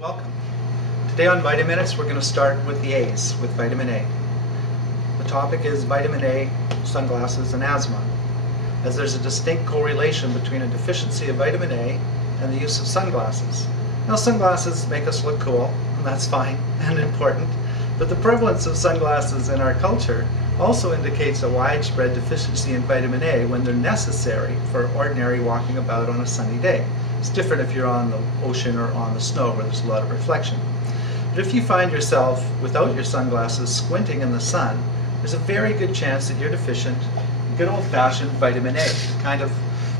Welcome. Today on Vitaminutes we're going to start with the A's, with vitamin A. The topic is vitamin A, sunglasses, and asthma, as there's a distinct correlation between a deficiency of vitamin A and the use of sunglasses. Now, sunglasses make us look cool, and that's fine and important, but the prevalence of sunglasses in our culture also indicates a widespread deficiency in vitamin A when they're necessary for ordinary walking about on a sunny day. It's different if you're on the ocean or on the snow where there's a lot of reflection. But if you find yourself without your sunglasses squinting in the sun, there's a very good chance that you're deficient in good old-fashioned vitamin A, the kind of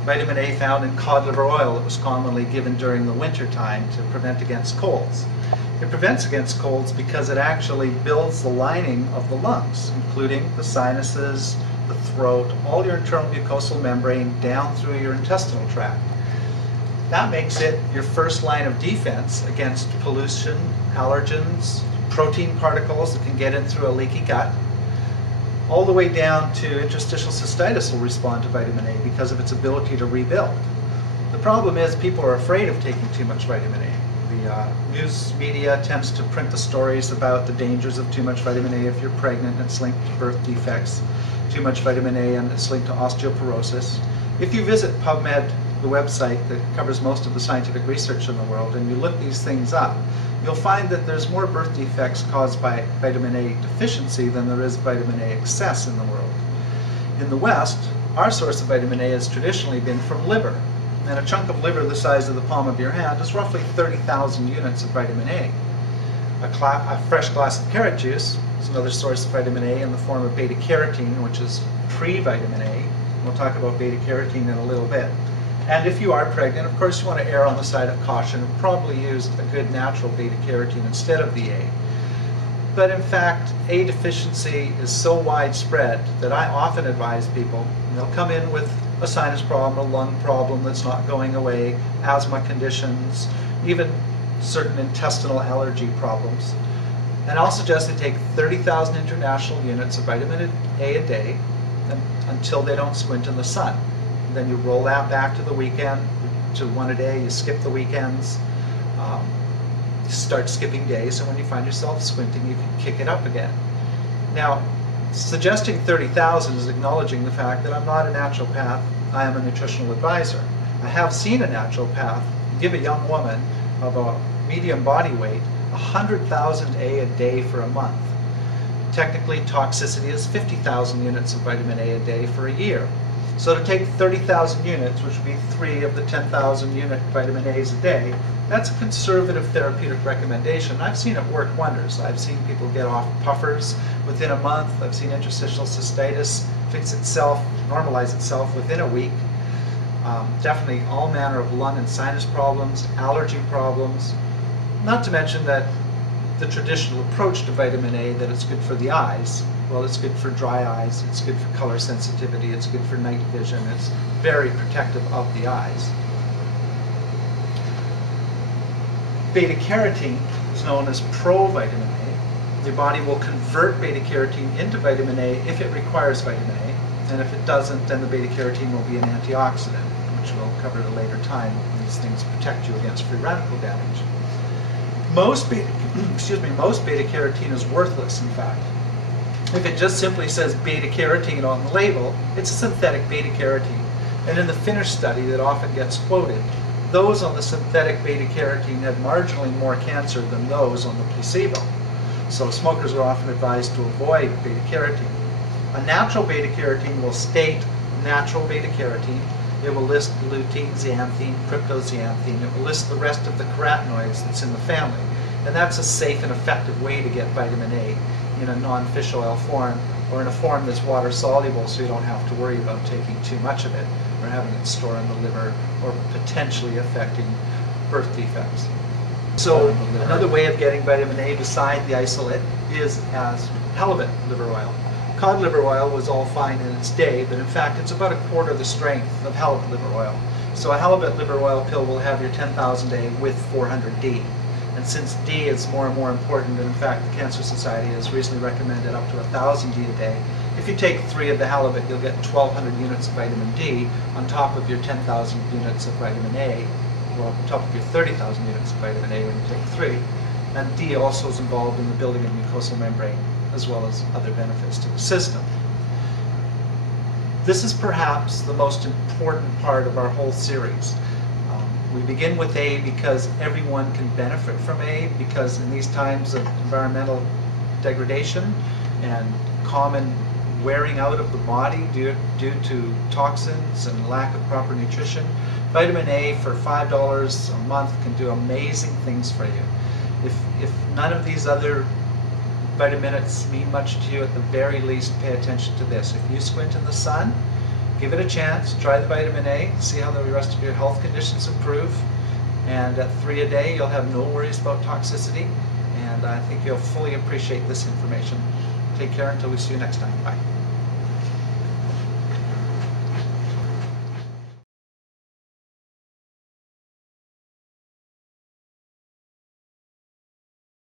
vitamin A found in cod liver oil that was commonly given during the winter time to prevent against colds. It prevents against colds because it actually builds the lining of the lungs, including the sinuses, the throat, all your internal mucosal membrane down through your intestinal tract. That makes it your first line of defense against pollution, allergens, protein particles that can get in through a leaky gut, all the way down to interstitial cystitis will respond to vitamin A because of its ability to rebuild. The problem is people are afraid of taking too much vitamin A. The news media tends to print the stories about the dangers of too much vitamin A if you're pregnant and it's linked to birth defects, too much vitamin A and it's linked to osteoporosis. If you visit PubMed, the website that covers most of the scientific research in the world, and you look these things up, you'll find that there's more birth defects caused by vitamin A deficiency than there is vitamin A excess in the world. In the West, our source of vitamin A has traditionally been from liver, and a chunk of liver the size of the palm of your hand is roughly 30,000 units of vitamin A. A fresh glass of carrot juice is another source of vitamin A in the form of beta-carotene, which is pre-vitamin A. We'll talk about beta-carotene in a little bit. And if you are pregnant, of course you want to err on the side of caution and probably use a good natural beta-carotene instead of the A. But in fact, A deficiency is so widespread that I often advise people, they'll come in with a sinus problem, a lung problem that's not going away, asthma conditions, even certain intestinal allergy problems. And I'll suggest they take 30,000 international units of vitamin A a day until they don't squint in the sun. Then you roll that back to the weekend, to one a day, you skip the weekends, you start skipping days, and when you find yourself squinting, you can kick it up again. Now, suggesting 30,000 is acknowledging the fact that I'm not a naturopath, I am a nutritional advisor. I have seen a naturopath give a young woman of a medium body weight 100,000 A a day for a month. Technically, toxicity is 50,000 units of vitamin A a day for a year. So to take 30,000 units, which would be 3 of the 10,000 unit vitamin A's a day, that's a conservative therapeutic recommendation. I've seen it work wonders. I've seen people get off puffers within a month. I've seen interstitial cystitis fix itself, normalize itself within a week. Definitely all manner of lung and sinus problems, allergy problems. Not to mention that the traditional approach to vitamin A, that it's good for the eyes, well, it's good for dry eyes, it's good for color sensitivity, it's good for night vision, it's very protective of the eyes. Beta-carotene is known as provitamin A. Your body will convert beta-carotene into vitamin A if it requires vitamin A, and if it doesn't, then the beta-carotene will be an antioxidant, which we'll cover at a later time. These things protect you against free radical damage. Most beta-carotene is worthless, in fact. If it just simply says beta-carotene on the label, it's a synthetic beta-carotene. And in the finished study that often gets quoted, those on the synthetic beta-carotene had marginally more cancer than those on the placebo. So smokers are often advised to avoid beta-carotene. A natural beta-carotene will state natural beta-carotene. It will list lutein, xanthine, cryptoxanthine. It will list the rest of the carotenoids that's in the family. And that's a safe and effective way to get vitamin A in a non-fish oil form, or in a form that's water soluble, so you don't have to worry about taking too much of it or having it store in the liver or potentially affecting birth defects. So another way of getting vitamin A beside the isolate is as halibut liver oil. Cod liver oil was all fine in its day, but in fact it's about 1/4 the strength of halibut liver oil. So a halibut liver oil pill will have your 10,000 A with 400 D. And since D is more and more important, and in fact the Cancer Society has recently recommended up to 1,000 D a day, if you take 3 of the halibut, you'll get 1,200 units of vitamin D on top of your 10,000 units of vitamin A well, on top of your 30,000 units of vitamin A when you take 3. And D also is involved in the building of mucosal membrane, as well as other benefits to the system. This is perhaps the most important part of our whole series. We begin with A because everyone can benefit from A, because in these times of environmental degradation and common wearing out of the body due to toxins and lack of proper nutrition, vitamin A for $5 a month can do amazing things for you. If none of these other Vitaminutes mean much to you, at the very least pay attention to this. If you squint in the sun, give it a chance, try the vitamin A, see how the rest of your health conditions improve, and at 3 a day you'll have no worries about toxicity, and I think you'll fully appreciate this information. Take care until we see you next time. Bye.